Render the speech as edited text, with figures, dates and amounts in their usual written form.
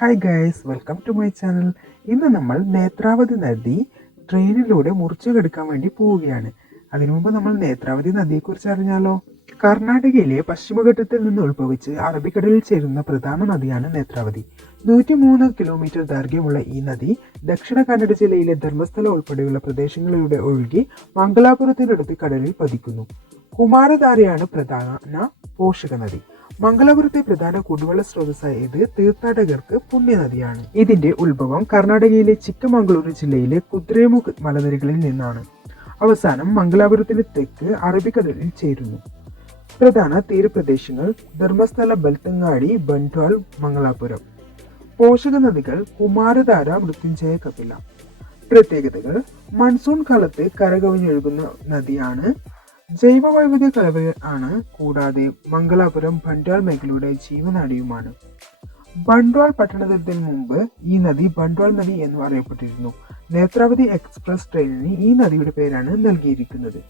Hi guys, welcome to my channel. ഇന്ന് നമ്മൾ നേത്രാവതി നദി ട്രെയിനിലൂടെ മുറിച്ചു കടക്കാൻ വേണ്ടി പോവുകയാണ്. അതിനു മുമ്പ് നമ്മൾ നേത്രാവതി നദിയെക്കുറിച്ച് അറിഞ്ഞാലോ? കർണാടകയിലെ പശ്ചിമഘട്ടത്തിൽ നിന്ന് ഉത്ഭവിച്ച് അറബിക്കടലിൽ ചേരുന്ന പ്രധാന നദിയാണ് നേത്രാവതി. 103 കിലോമീറ്റർ ദൈർഘ്യമുള്ള ഈ നദി ദക്ഷിണ കന്നഡ ജില്ലയിലെ ധർമ്മസ്ഥല ഉൾപ്പെടെയുള്ള പ്രദേശങ്ങളിലൂടെ ഒഴുകി മംഗലാപുരത്തിനടുത്ത് കടലിൽ പതിക്കുന്നു. കുമാരധാരയാണ് പ്രധാന പോഷക നദി. മംഗലാപുരത്തെ പ്രധാന കുടിവെള്ള സ്രോതസ്സായ ഇത് തീർത്ഥാടകർക്ക് പുണ്യനദിയാണ്. ഇതിന്റെ ഉത്ഭവം കർണാടകയിലെ ചിക്കമംഗളൂരു ജില്ലയിലെ കുദ്രേമുഖ് മലനിരകളിൽ നിന്നാണ്. അവസാനം മംഗലാപുരത്തിന് തെക്ക് അറബിക്കടലിൽ ചേരുന്നു. പ്രധാന തീരപ്രദേശങ്ങൾ ധർമ്മസ്ഥല, ബൽത്തങ്ങാടി, ബൻട്വാൾ, മംഗലാപുരം. പോഷക നദികൾ കുമാരധാര, മൃത്യുഞ്ജയ, കപില. പ്രത്യേകതകൾ: മൺസൂൺ കാലത്ത് കരകവിഞ്ഞൊഴുകുന്ന നദിയാണ്. ജൈവ വൈവിധ്യ കലവ ആണ്. കൂടാതെ മംഗലാപുരം ബൻട്വാൾ മേഖലയുടെ ജീവനാഡിയുമാണ്. ബൻട്വാൾ പട്ടണത്തിന് മുമ്പ് ഈ നദി ബൻട്വാൾ നദി എന്നും അറിയപ്പെട്ടിരുന്നു. നേത്രാവതി എക്സ്പ്രസ് ട്രെയിനിന് ഈ നദിയുടെ പേരാണ് നൽകിയിരിക്കുന്നത്.